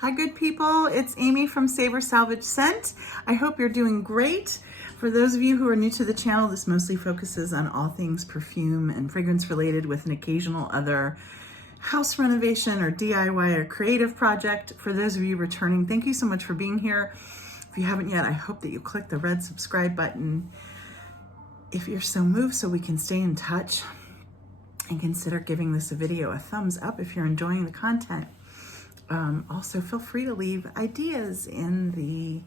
Hi, good people. It's Amy from Savor Salvage Scent. I hope you're doing great. For those of you who are new to the channel, this mostly focuses on all things perfume and fragrance related with an occasional other house renovation or DIY or creative project. For those of you returning, thank you so much for being here. If you haven't yet, I hope that you click the red subscribe button if you're so moved so we can stay in touch, and consider giving this video a thumbs up if you're enjoying the content. Also, feel free to leave ideas in the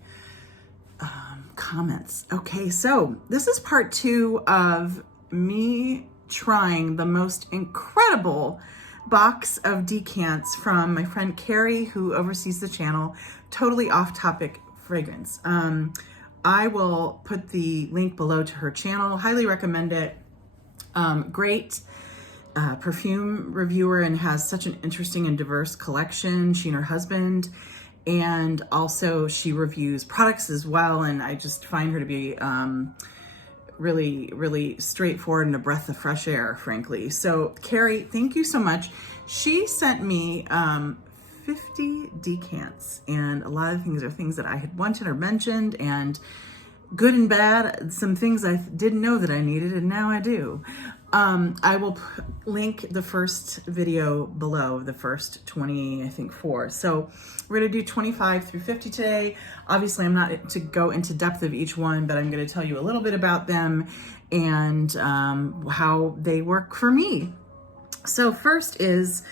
comments. Okay, so this is part 2 of me trying the most incredible box of decants from my friend Carrie, who oversees the channel. Totally off topic fragrance. I will put the link below to her channel. Highly recommend it. Great perfume reviewer and has such an interesting and diverse collection, she and her husband. And also she reviews products as well. And I just find her to be really straightforward and a breath of fresh air, frankly. So Carrie, thank you so much. She sent me 50 decants, and a lot of things are things that I had wanted or mentioned, and good and bad, some things I didn't know that I needed, and now I do. I will link the first video below, the first 20, I think 4. So we're gonna do 25 through 50 today. Obviously, I'm not to go into depth of each one, but I'm gonna tell you a little bit about them and how they work for me. So first is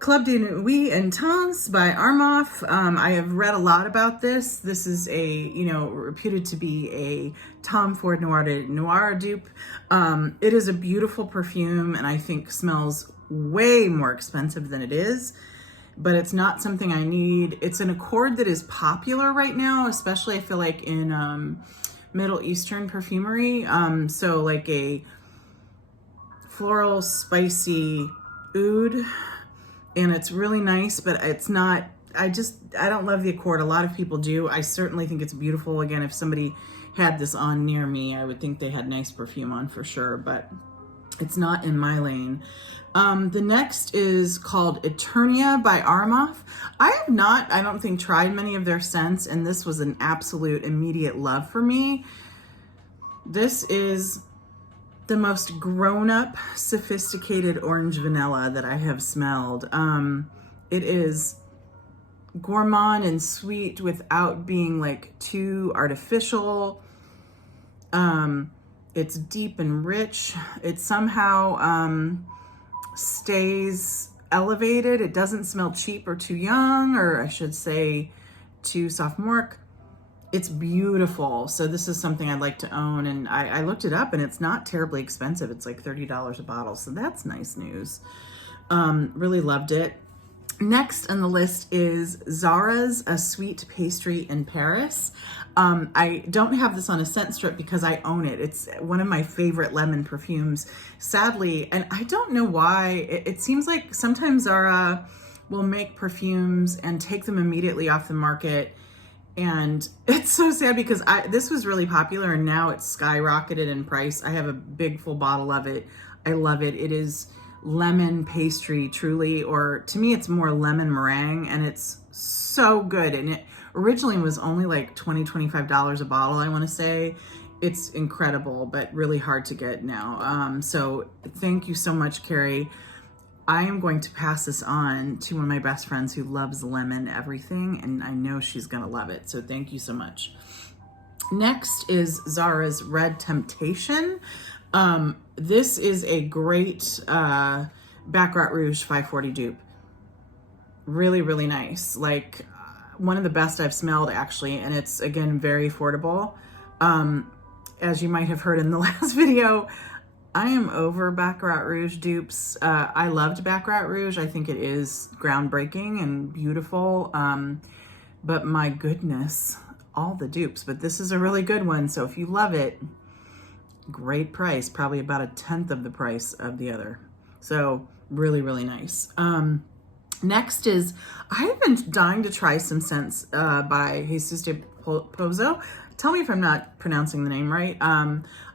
Club de Nuit Intense by Armaf. I have read a lot about this. This is a, reputed to be a Tom Ford Noir dupe. It is a beautiful perfume and I think smells way more expensive than it is, but it's not something I need. It's an accord that is popular right now, especially I feel like in Middle Eastern perfumery. So like a floral, spicy oud. And it's really nice, but it's not, I don't love the accord. A lot of people do. I certainly think it's beautiful. Again, if somebody had this on near me, I would think they had nice perfume on for sure, but it's not in my lane. The next is called Eternia by Armaf. I have not, I don't think, tried many of their scents, and this was an absolute immediate love for me. This is the most grown-up, sophisticated orange vanilla that I have smelled. It is gourmand and sweet without being like too artificial. It's deep and rich. It somehow stays elevated. It doesn't smell cheap or too young, or I should say too sophomoric. It's beautiful. So this is something I'd like to own. And I looked it up and it's not terribly expensive. It's like $30 a bottle. So that's nice news. Really loved it. Next on the list is Zara's A Sweet Pastry in Paris. I don't have this on a scent strip because I own it. It's one of my favorite lemon perfumes, sadly. And I don't know why. It seems like sometimes Zara will make perfumes and take them immediately off the market. And it's so sad because this was really popular and now it's skyrocketed in price. I have a big full bottle of it. I love it. It is lemon pastry, truly, or to me it's more lemon meringue, and it's so good. And it originally was only like $20-25 a bottle, I want to say. It's incredible, but really hard to get now. So thank you so much, Carrie. I am going to pass this on to one of my best friends who loves lemon everything, and I know she's gonna love it. So thank you so much. Next is Zara's Red Temptation. This is a great Baccarat Rouge 540 dupe. Really nice. Like one of the best I've smelled, actually, and it's, again, very affordable. As you might have heard in the last video, I am over Baccarat Rouge dupes. I loved Baccarat Rouge. I think it is groundbreaking and beautiful. But my goodness, all the dupes. But this is a really good one. So if you love it, great price. Probably about 1/10 of the price of the other. So really nice. Next is, I've been dying to try some scents by Jesus de Pozo. Tell me if I'm not pronouncing the name right.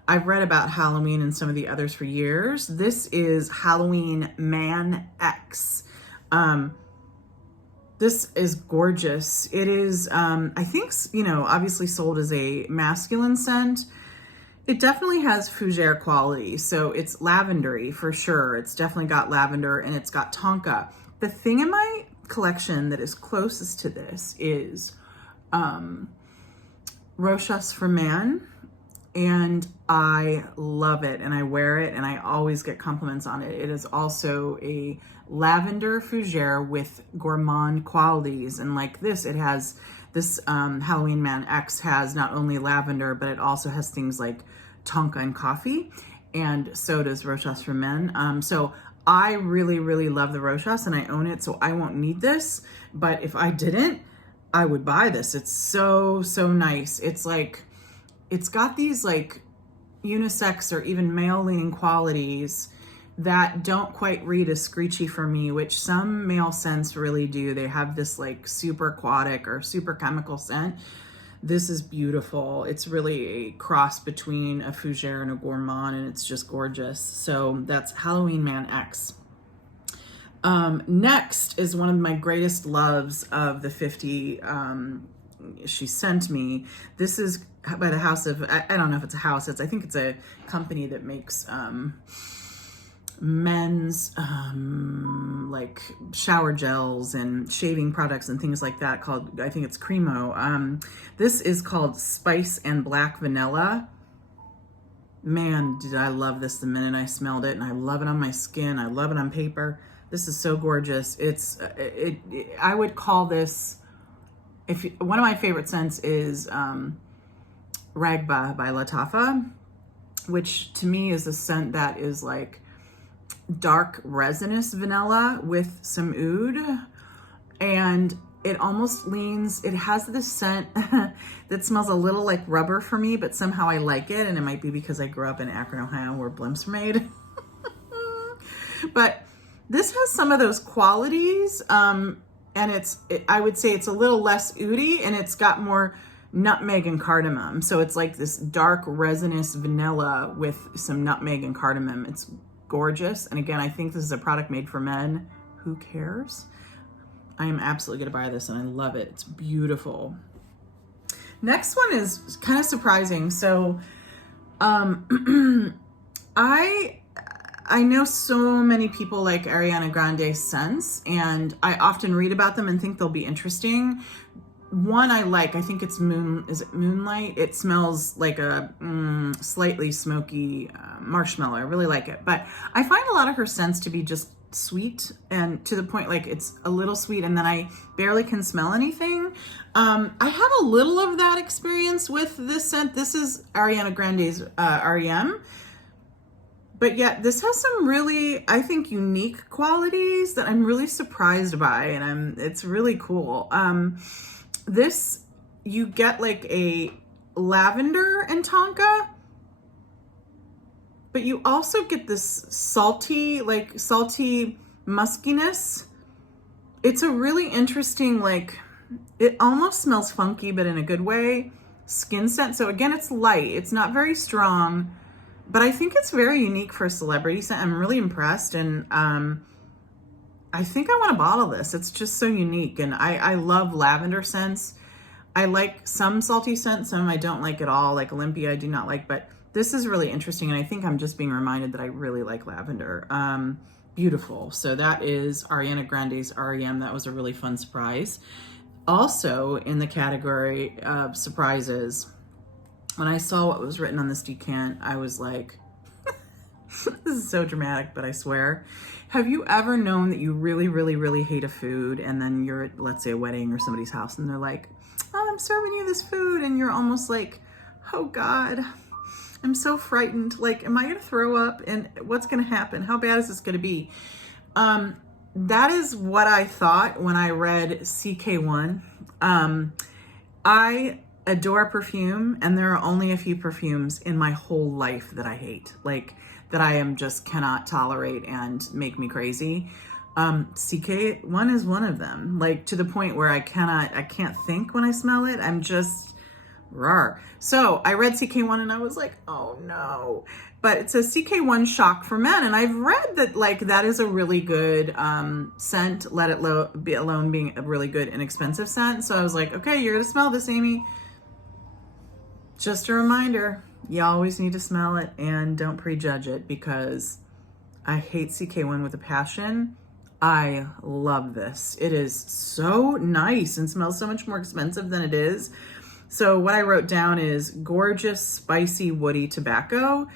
I've read about Halloween and some of the others for years. This is Halloween Man X. This is gorgeous. It is, I think, you know, obviously sold as a masculine scent. It definitely has fougere quality. So it's lavendery for sure. It's definitely got lavender and it's got tonka. The thing in my collection that is closest to this is Rochas for Man. And I love it and I wear it and I always get compliments on it. It is also a lavender fougere with gourmand qualities. And like this, it has this Halloween Man X has not only lavender, but it also has things like tonka and coffee. And so does Rochas for Men. So I really, really love the Rochas and I own it. So I won't need this. But if I didn't, I would buy this. It's so, so nice. It's like, it's got these like unisex or even male leaning qualities that don't quite read as screechy for me, which some male scents really do. They have this like super aquatic or super chemical scent. This is beautiful. It's really a cross between a fougere and a gourmand, and it's just gorgeous. So that's Halloween Man X. Next is one of my greatest loves of the 50 she sent me. This is by the house of, I don't know if it's a house, I think it's a company that makes men's like shower gels and shaving products and things like that called, I think it's Cremo. This is called Spice and Black Vanilla. Man, did I love this the minute I smelled it, and I love it on my skin. I love it on paper. This is so gorgeous. It's, I would call this, one of my favorite scents is Ragba by Lattafa, which to me is a scent that is like dark resinous vanilla with some oud, and it almost leans, it has this scent that smells a little like rubber for me, but somehow I like it, and it might be because I grew up in Akron, Ohio, where blimps are made. But this has some of those qualities, and I would say it's a little less oudy, and it's got more nutmeg and cardamom. So it's like this dark resinous vanilla with some nutmeg and cardamom. It's gorgeous. And again, I think this is a product made for men. Who cares? I am absolutely going to buy this and I love it. It's beautiful. Next one is kind of surprising. So I know so many people like Ariana Grande scents, and I often read about them and think they'll be interesting. One I like, I think it's Moonlight? It smells like a slightly smoky marshmallow. I really like it. But I find a lot of her scents to be just sweet, and to the point like it's a little sweet and then I barely can smell anything. I have a little of that experience with this scent. This is Ariana Grande's REM. But yet this has some really, I think, unique qualities that I'm really surprised by, and it's really cool. This, you get like a lavender and tonka, but you also get this salty muskiness. It's a really interesting, like, it almost smells funky, but in a good way, skin scent. So again, it's light. It's not very strong, but I think it's very unique for a celebrity scent. I'm really impressed, and I think I want to bottle this. It's just so unique, and I love lavender scents. I like some salty scents, some I don't like at all, like Olympia I do not like, but this is really interesting, and I think I'm just being reminded that I really like lavender. Beautiful. So that is Ariana Grande's REM. That was a really fun surprise. Also in the category of surprises, when I saw what was written on this decant, I was like, this is so dramatic, but I swear. Have you ever known that you really, really, really hate a food, and then you're at, let's say, a wedding or somebody's house, and they're like, oh, I'm serving you this food, and you're almost like, oh God, I'm so frightened. Like, am I going to throw up? And what's going to happen? How bad is this going to be? That is what I thought when I read CK1. I adore perfume, and there are only a few perfumes in my whole life that I hate, like that I am just cannot tolerate and make me crazy. CK1 is one of them, like to the point where I can't think when I smell it. I'm just, Rawr. So I read CK1 and I was like, oh no. But it says CK1 Shock for Men. And I've read that like that is a really good scent. Let It Be Alone being a really good inexpensive scent. So I was like, okay, you're going to smell this, Amy. Just a reminder, you always need to smell it and don't prejudge it, because I hate CK1 with a passion. I love this. It is so nice and smells so much more expensive than it is. So what I wrote down is gorgeous, spicy, woody tobacco,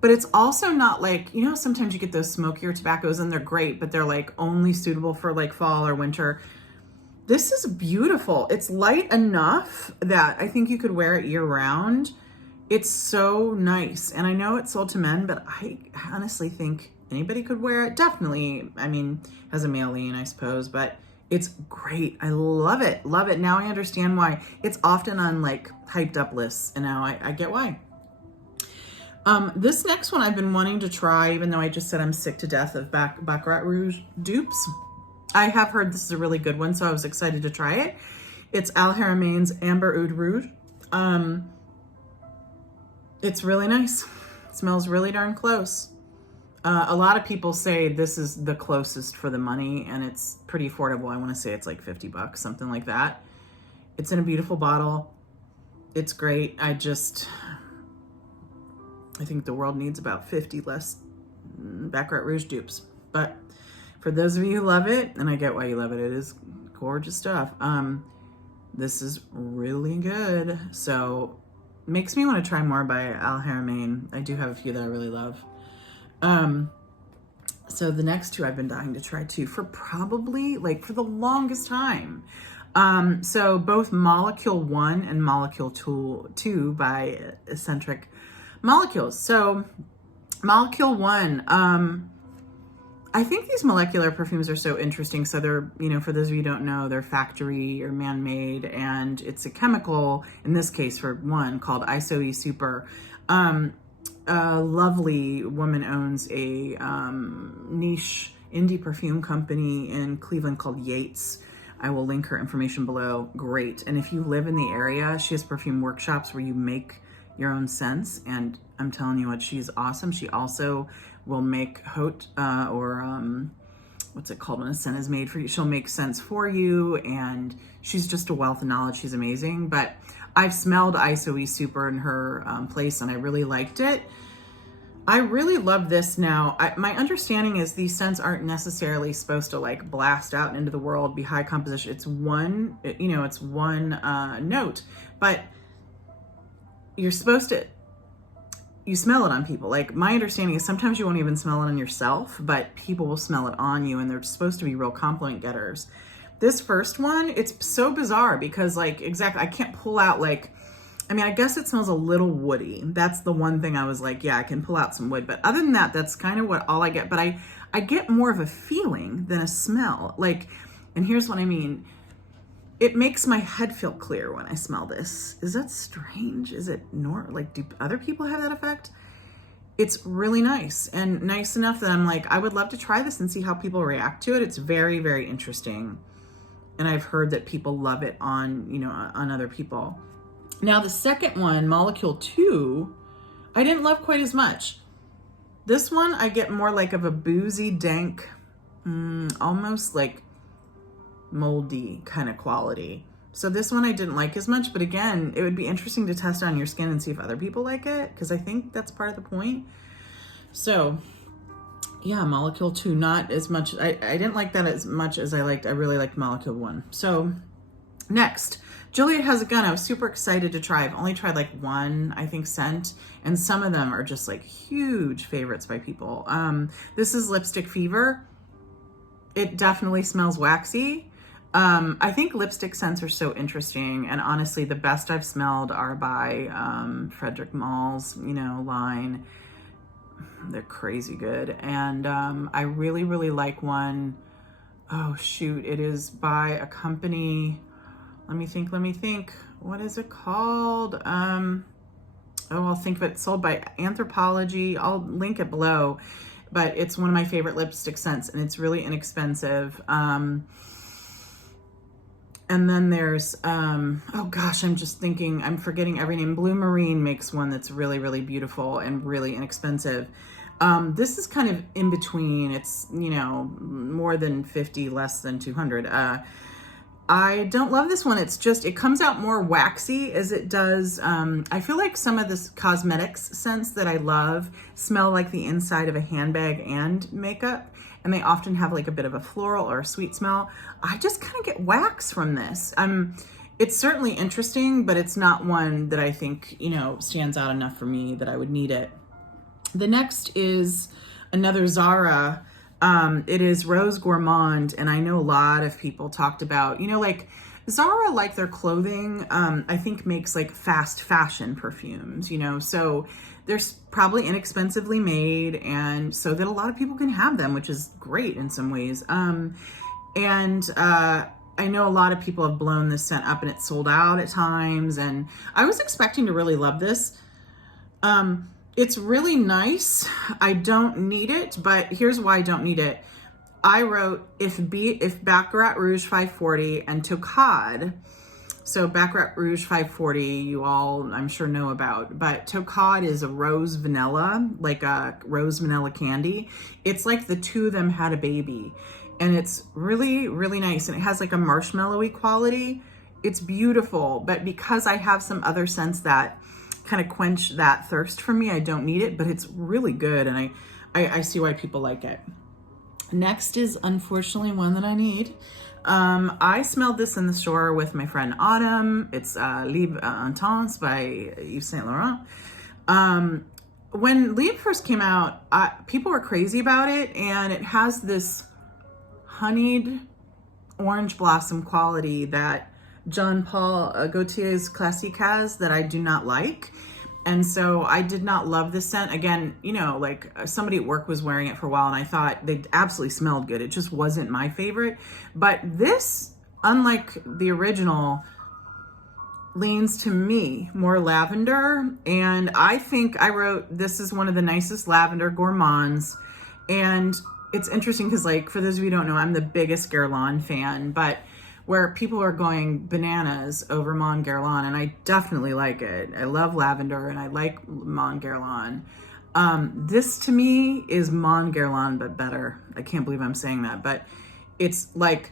but it's also not like, you know, sometimes you get those smokier tobaccos and they're great, but they're like only suitable for like fall or winter. This is beautiful. It's light enough that I think you could wear it year round. It's so nice. And I know it's sold to men, but I honestly think anybody could wear it. Definitely, I mean, has a male lean, I suppose, but it's great. I love it. Love it. Now I understand why. It's often on like hyped up lists, and now I get why. This next one I've been wanting to try, even though I just said I'm sick to death of Baccarat Rouge dupes. I have heard this is a really good one, so I was excited to try it. It's Al Haramain's Amber Oud Rouge. It's really nice. It smells really darn close. A lot of people say this is the closest for the money, and it's pretty affordable. I want to say it's like $50, something like that. It's in a beautiful bottle. It's great. I think the world needs about 50 less Baccarat Rouge dupes. But for those of you who love it, and I get why you love it, it is gorgeous stuff. This is really good. So makes me want to try more by Al Haramain. I do have a few that I really love. So the next two I've been dying to try too, for probably like for the longest time. So both Molecule 1 and Molecule 2 by Eccentric Molecules. So Molecule 1, I think these molecular perfumes are so interesting. So they're, you know, for those of you who don't know, they're factory or man-made, and it's a chemical, in this case for one, called ISO-E Super. A lovely woman owns a niche indie perfume company in Cleveland called Yates. I will link her information below. Great. And if you live in the area, she has perfume workshops where you make your own scents, and I'm telling you what, she's awesome. She also will make haute what's it called when a scent is made for you? She'll make scents for you, and she's just a wealth of knowledge. She's amazing. But I've smelled ISO-E Super in her place, and I really liked it. I really love this now. My understanding is these scents aren't necessarily supposed to like blast out into the world, be high composition. It's one, you know, it's one note, but you're supposed to, you smell it on people. Like my understanding is sometimes you won't even smell it on yourself, but people will smell it on you, and they're supposed to be real compliment getters. This first one, it's so bizarre because like, exactly, I can't pull out like, I mean, I guess it smells a little woody. That's the one thing I was like, yeah, I can pull out some wood. But other than that, that's kind of what all I get. But I get more of a feeling than a smell. Like, and here's what I mean. It makes my head feel clear when I smell this. Is that strange? Is it like, do other people have that effect? It's really nice, and nice enough that I'm like, I would love to try this and see how people react to it. It's very, very interesting. And I've heard that people love it on, you know, on other people. Now the second one, Molecule 2, I didn't love quite as much. This one, I get more like of a boozy, dank, almost like moldy kind of quality. So this one I didn't like as much, but again, it would be interesting to test it on your skin and see if other people like it, because I think that's part of the point. So yeah, Molecule 2, not as much. I didn't like that as much as I really liked Molecule 1. So next, Juliet Has a Gun. I was super excited to try. I've only tried like one, I think, scent, and some of them are just like huge favorites by people. This is Lipstick Fever. It definitely smells waxy. I think lipstick scents are so interesting, and honestly, the best I've smelled are by Frederic Mall's, you know, line. They're crazy good, and I really, really like one. Oh shoot, it is by a company. Let me think. What is it called? I'll think of it. Sold by Anthropology. I'll link it below. But it's one of my favorite lipstick scents, and it's really inexpensive. And then there's, oh gosh, I'm just thinking, I'm forgetting every name. Blue Marine makes one that's really, really beautiful and really inexpensive. This is kind of in between. It's, you know, more than 50, less than 200. I don't love this one. It's just, it comes out more waxy as it does. I feel like some of this cosmetics scents that I love smell like the inside of a handbag and makeup. And they often have like a bit of a floral or a sweet smell. I just kind of get wax from this. It's certainly interesting, but it's not one that I think, you know, stands out enough for me that I would need it. The next is another Zara. It is Rose Gourmand, and I know a lot of people talked about, you know, like Zara, like their clothing, I think makes like fast fashion perfumes, you know, so they're probably inexpensively made, and so that a lot of people can have them, which is great in some ways. I know a lot of people have blown this scent up and it's sold out at times, and I was expecting to really love this. It's really nice. I don't need it, but here's why I don't need it. I wrote if Baccarat Rouge 540 and Tocade. So Baccarat Rouge 540, you all I'm sure know about, but Tocade is a rose vanilla, like a rose vanilla candy. It's like the two of them had a baby, and it's really, really nice. And it has like a marshmallowy quality. It's beautiful, but because I have some other scents that kind of quench that thirst for me, I don't need it, but it's really good, and I see why people like it. Next is unfortunately one that I need. I smelled this in the store with my friend Autumn. It's Libre Intense by Yves Saint Laurent. When Libre first came out, people were crazy about it, and it has this honeyed orange blossom quality that Jean Paul Gaultier's Classique has that I do not like. And so I did not love this scent. Again, you know, like somebody at work was wearing it for a while and I thought they absolutely smelled good. It just wasn't my favorite. But this, unlike the original, leans to me more lavender. And I think I wrote, this is one of the nicest lavender gourmands. And it's interesting because, like, for those of you who don't know, I'm the biggest Guerlain fan, but where people are going bananas over Mon Guerlain, and I definitely like it. I love lavender and I like Mon Guerlain. This to me is Mon Guerlain, but better. I can't believe I'm saying that, but it's like,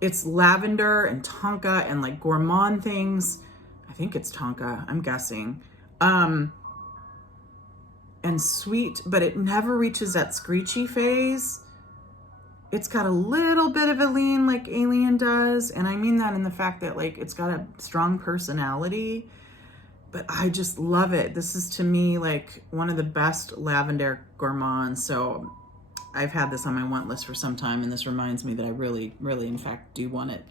it's lavender and tonka and like gourmand things. I think it's tonka, I'm guessing. And sweet, but it never reaches that screechy phase. It's got a little bit of a lean like Alien does. And I mean that in the fact that like it's got a strong personality, but I just love it. This is to me like one of the best lavender gourmands. So I've had this on my want list for some time, and this reminds me that I really, really in fact do want it.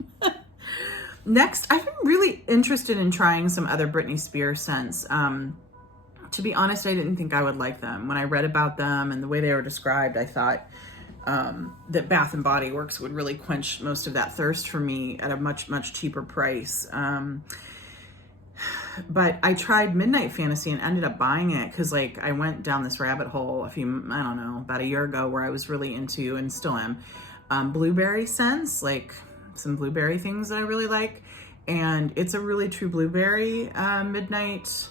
Next, I've been really interested in trying some other Britney Spears scents. To be honest, I didn't think I would like them. When I read about them and the way they were described, I thought that Bath and Body Works would really quench most of that thirst for me at a much, much cheaper price. But I tried Midnight Fantasy and ended up buying it because like I went down this rabbit hole about a year ago, where I was really into, and still am, blueberry scents, like some blueberry things that I really like. And it's a really true blueberry Midnight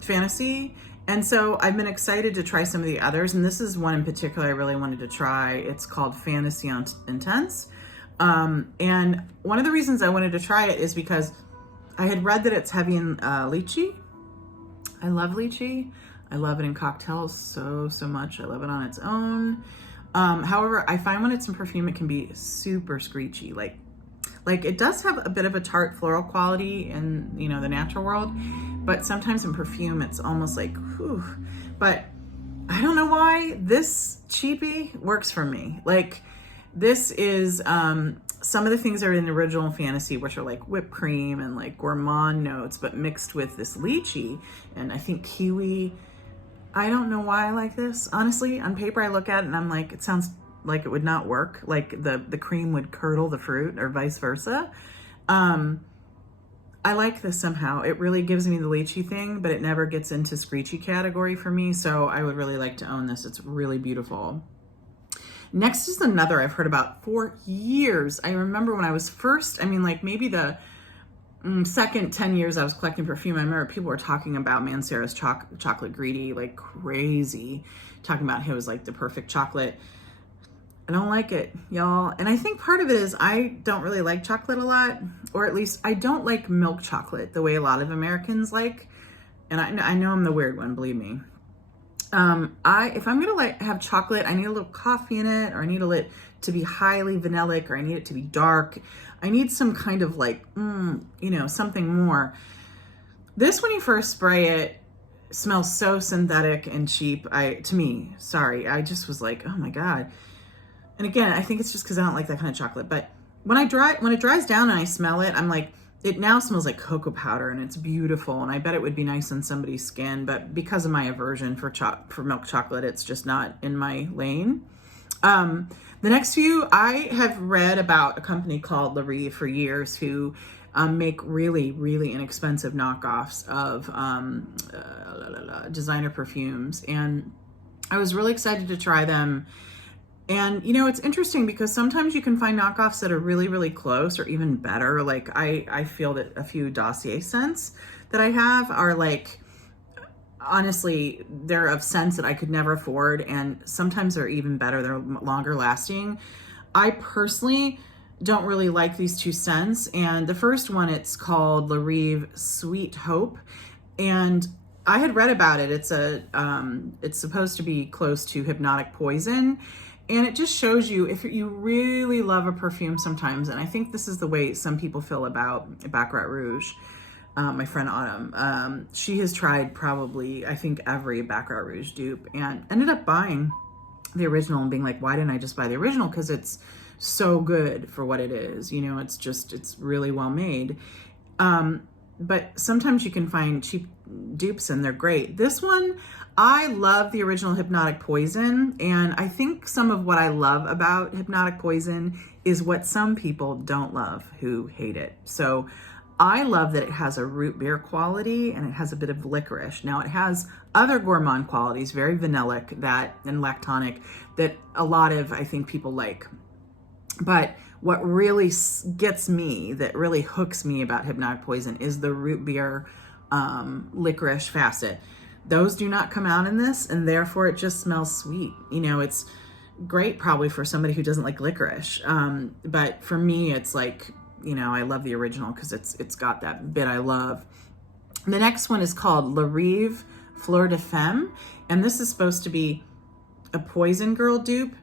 Fantasy. And so I've been excited to try some of the others, and this is one in particular I really wanted to try. It's called Fantasy Intense. And one of the reasons I wanted to try it is because I had read that it's heavy in lychee. I love lychee. I love it in cocktails so much. I love it on its own. However, I find when it's in perfume, it can be super screechy. Like it does have a bit of a tart floral quality in, you know, the natural world, but sometimes in perfume, it's almost like, whew. But I don't know why this cheapie works for me. Like this is some of the things are in the original Fantasy, which are like whipped cream and like gourmand notes, but mixed with this lychee and I think kiwi. I don't know why I like this. Honestly, on paper, I look at it and I'm like, it sounds like it would not work. Like the cream would curdle the fruit or vice versa. I like this somehow. It really gives me the lychee thing, but it never gets into screechy category for me. So I would really like to own this. It's really beautiful. Next is another I've heard about for years. I remember when I was first, I mean, like maybe the second 10 years I was collecting perfume, I remember people were talking about Mancera's chocolate greedy like crazy, talking about it was like the perfect chocolate. I don't like it, y'all. And I think part of it is I don't really like chocolate a lot, or at least I don't like milk chocolate the way a lot of Americans like. And I know I'm the weird one, believe me. If I'm gonna like have chocolate, I need a little coffee in it, or I need it to be highly vanillic, or I need it to be dark. I need some kind of like, something more. This, when you first spray it, smells so synthetic and cheap. I just was like, oh my God. And again, I think it's just because I don't like that kind of chocolate. But when it dries down and I smell it, I'm like, it now smells like cocoa powder and it's beautiful. And I bet it would be nice on somebody's skin, but because of my aversion for milk chocolate, it's just not in my lane. The next few, I have read about a company called La Rive for years who make really, really inexpensive knockoffs of designer perfumes. And I was really excited to try them. And, it's interesting because sometimes you can find knockoffs that are really, really close or even better. Like I feel that a few Dossier scents that I have are like, honestly, they're of scents that I could never afford. And sometimes they're even better. They're longer lasting. I personally don't really like these two scents. And the first one, it's called La Rive Sweet Hope. And I had read about it. It's supposed to be close to Hypnotic Poison. And it just shows you, if you really love a perfume sometimes, and I think this is the way some people feel about Baccarat Rouge. My friend Autumn, she has tried probably, I think, every Baccarat Rouge dupe and ended up buying the original and being like, why didn't I just buy the original? Because it's so good for what it is. It's really well made. But sometimes you can find cheap dupes and they're great. This one, I love the original Hypnotic Poison. And I think some of what I love about Hypnotic Poison is what some people don't love who hate it. So I love that it has a root beer quality and it has a bit of licorice. Now it has other gourmand qualities, very vanillic and lactonic, that a lot of, I think, people like. But what really gets me, that really hooks me about Hypnotic Poison is the root beer licorice facet. Those do not come out in this, and therefore it just smells sweet. It's great probably for somebody who doesn't like licorice. But for me, it's like, I love the original because it's got that bit I love. The next one is called La Rive Fleur de Femme, and this is supposed to be a Poison Girl dupe.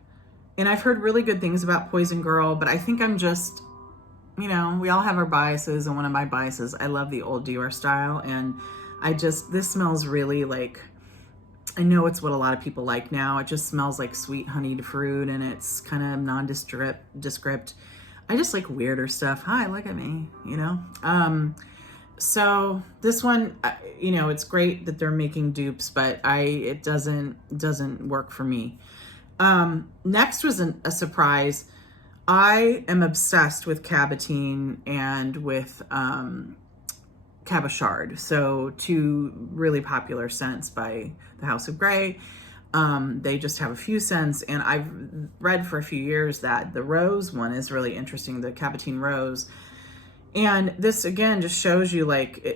And I've heard really good things about Poison Girl, but I think I'm just, we all have our biases, and one of my biases, I love the old Dior style, and this smells really like, I know it's what a lot of people like now. It just smells like sweet honeyed fruit, and it's kind of nondescript. I just like weirder stuff. Hi, look at me, So this one, it's great that they're making dupes, but it doesn't work for me. Next was a surprise. I am obsessed with Cabotin and with Cabochard. So two really popular scents by the House of Grey. They just have a few scents, and I've read for a few years that the rose one is really interesting, the Cabotin rose. And this, again, just shows you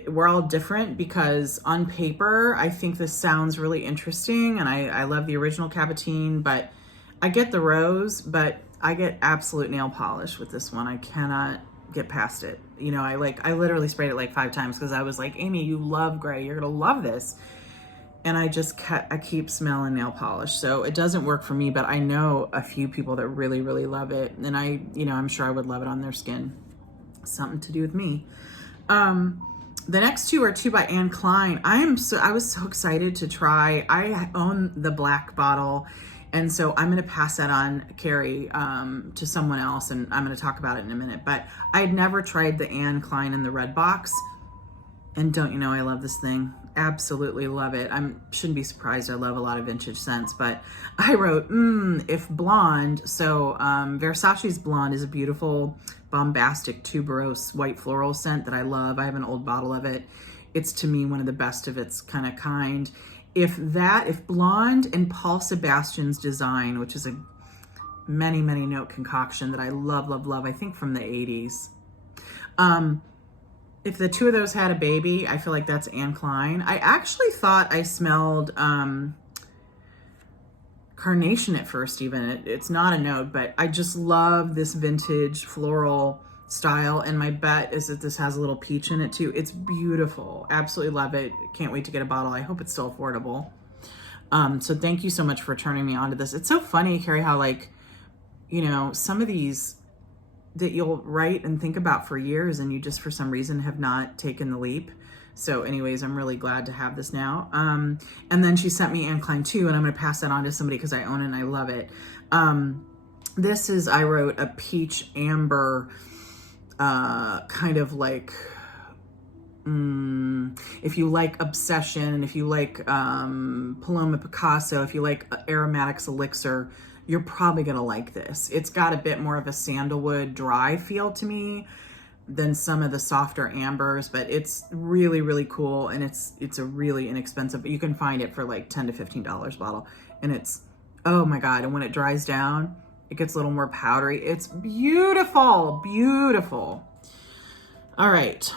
we're all different, because on paper, I think this sounds really interesting. And I love the original Cabotin, but I get the rose, but I get absolute nail polish with this one. I cannot get past it. I literally sprayed it like 5 times because I was like, Amy, you love gray. You're going to love this. And I keep smelling nail polish. So it doesn't work for me, but I know a few people that really, really love it. And I'm sure I would love it on their skin. Something to do with me. The next two are two by Anne Klein. I was so excited to try. I own the black bottle, and so I'm going to pass that on, Carrie, to someone else, and I'm going to talk about it in a minute. But I had never tried the Anne Klein in the red box, and don't you know, I love this thing. Absolutely love it. I shouldn't be surprised. I love a lot of vintage scents, but I wrote, if blonde. So Versace's Blonde is a beautiful, bombastic tuberose white floral scent that I love. I have an old bottle of it. It's, to me, one of the best of its kind. If Blonde and Paul Sebastian's Design, which is many, many note concoction that I love, love, love. I think from the 80s. If the two of those had a baby, I feel like that's Anne Klein. I actually thought I smelled carnation at first even. It's not a note, but I just love this vintage floral style, and my bet is that this has a little peach in it too. It's beautiful. Absolutely love it. Can't wait to get a bottle. I hope it's still affordable. So thank you so much for turning me on to this. It's so funny, Carrie, how like, you know, some of these that you'll write and think about for years and you just for some reason have not taken the leap. So anyways, I'm really glad to have this now. And then she sent me Anne Klein too, and I'm going to pass that on to somebody because I own it and I love it. This is, I wrote a peach amber, kind of like, if you like Obsession, if you like Paloma Picasso, if you like Aromatics Elixir, you're probably going to like this. It's got a bit more of a sandalwood dry feel to me than some of the softer ambers, but it's really, really cool. And it's a really inexpensive, but you can find it for like $10 to $15 bottle. And it's, oh my God. And when it dries down, it gets a little more powdery. It's beautiful, beautiful. All right.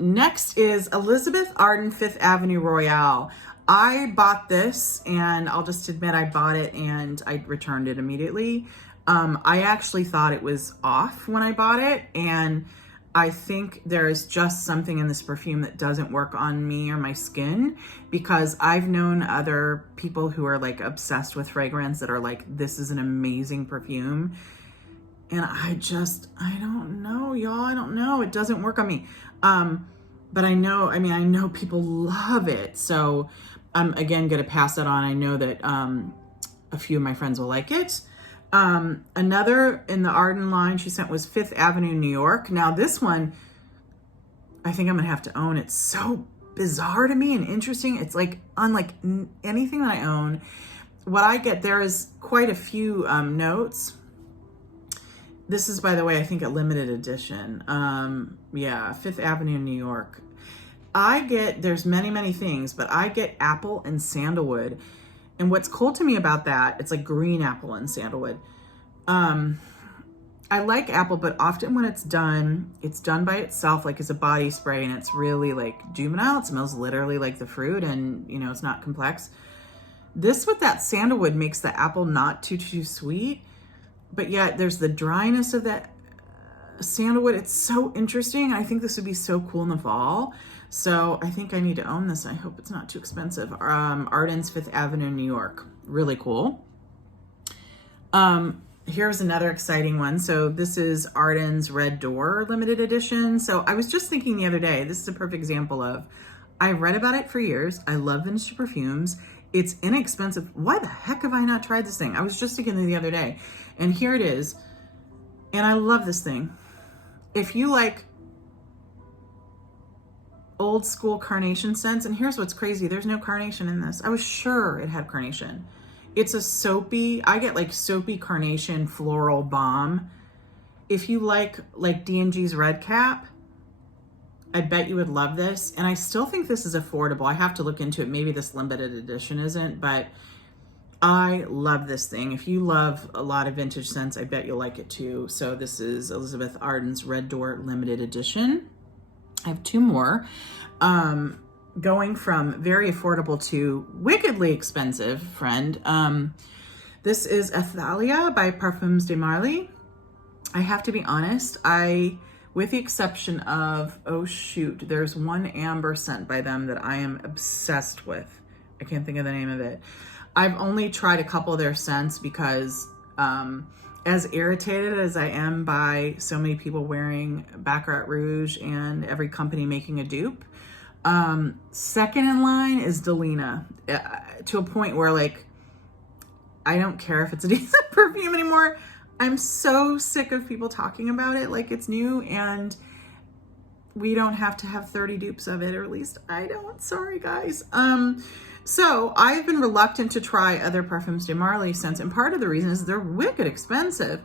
Next is Elizabeth Arden Fifth Avenue Royale. I bought this, and I'll just admit I bought it and I returned it immediately. I actually thought it was off when I bought it, and I think there's just something in this perfume that doesn't work on me or my skin, because I've known other people who are like obsessed with fragrance that are like, this is an amazing perfume. And I don't know, y'all. I don't know. It doesn't work on me. But I know people love it. So I'm again going to pass that on. I know that a few of my friends will like it. Another in the Arden line she sent was Fifth Avenue, New York. Now this one, I think I'm going to have to own. It's so bizarre to me and interesting. It's like unlike anything that I own. What I get, there is quite a few notes. This is, by the way, I think a limited edition. Yeah, Fifth Avenue, New York. There's many, many things, but I get apple and sandalwood. And what's cool to me about that, it's like green apple and sandalwood. I like apple, but often when it's done by itself, like as a body spray, and it's really like juvenile. It smells literally like the fruit, and you know, it's not complex. This with that sandalwood makes the apple not too sweet, but yet there's the dryness of that sandalwood. It's so interesting. I think this would be so cool in the fall. So I think I need to own this. I hope it's not too expensive. Arden's Fifth Avenue, New York. Really cool. Here's another exciting one. So this is Arden's Red Door limited edition. So I was just thinking the other day, this is a perfect example of, I read about it for years. I love vintage perfumes. It's inexpensive. Why the heck have I not tried this thing? I was just thinking the other day, and here it is. And I love this thing. If you like old school carnation scents, and here's what's crazy, there's no carnation in this. I was sure it had carnation. It's a soapy, I get like soapy carnation floral balm. If you like D&G's Red Cap, I bet you would love this. And I still think this is affordable. I have to look into it. Maybe this limited edition isn't, but I love this thing. If you love a lot of vintage scents, I bet you'll like it too. So this is Elizabeth Arden's Red Door limited edition. I have two more, going from very affordable to wickedly expensive, friend. This is Athalia by Parfums de Marly. I have to be honest, with the exception of, oh shoot, there's one amber scent by them that I am obsessed with. I can't think of the name of it. I've only tried a couple of their scents because as irritated as I am by so many people wearing Baccarat Rouge and every company making a dupe, second in line is Delina, to a point where like, I don't care if it's a decent perfume anymore. I'm so sick of people talking about it like it's new, and we don't have to have 30 dupes of it, or at least I don't. Sorry, guys. So I've been reluctant to try other Parfums de Marly scents, and part of the reason is they're wicked expensive.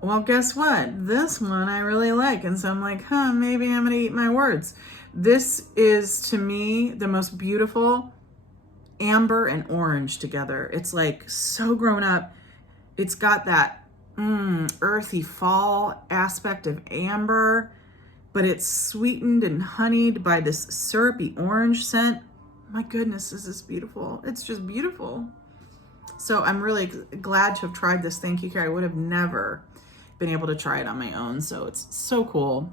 Well, guess what? This one I really like, and so I'm like, maybe I'm gonna eat my words. This is, to me, the most beautiful amber and orange together. It's like so grown up. It's got that earthy fall aspect of amber, but it's sweetened and honeyed by this syrupy orange scent. My goodness, this is beautiful. It's just beautiful. So I'm really glad to have tried this. Thank you, Carrie. I would have never been able to try it on my own. So it's so cool.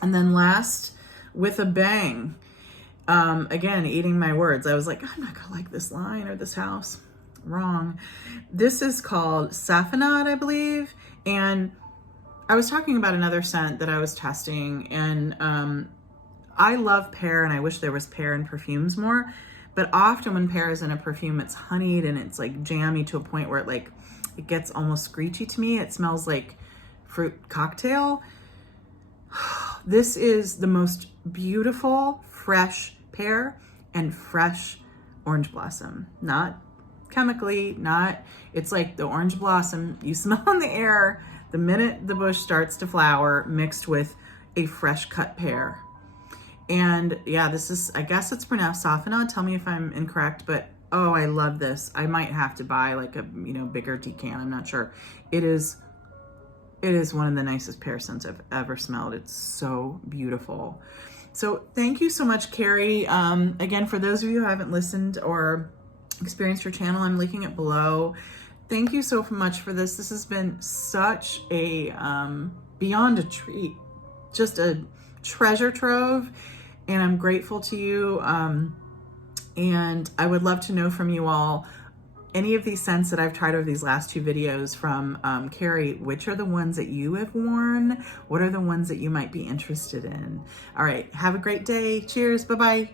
And then last, with a bang, again, eating my words. I was like, I'm not gonna like this line or this house. Wrong. This is called Saffronade, I believe. And I was talking about another scent that I was testing, and I love pear, and I wish there was pear in perfumes more. But often when pear is in a perfume, it's honeyed and it's like jammy to a point where it gets almost screechy to me. It smells like fruit cocktail. This is the most beautiful, fresh pear and fresh orange blossom. Not chemically, it's like the orange blossom you smell in the air the minute the bush starts to flower, mixed with a fresh cut pear. And yeah, this is, I guess it's pronounced Saffronade. Tell me if I'm incorrect, but oh, I love this. I might have to buy like a, bigger decan. I'm not sure. It is one of the nicest pear scents I've ever smelled. It's so beautiful. So thank you so much, Carrie. Again, for those of you who haven't listened or experienced your channel, I'm linking it below. Thank you so much for this. This has been such a, beyond a treat, just a treasure trove. And I'm grateful to you. And I would love to know from you all, any of these scents that I've tried over these last 2 videos from Carrie, which are the ones that you have worn? What are the ones that you might be interested in? All right, have a great day. Cheers. Bye-bye.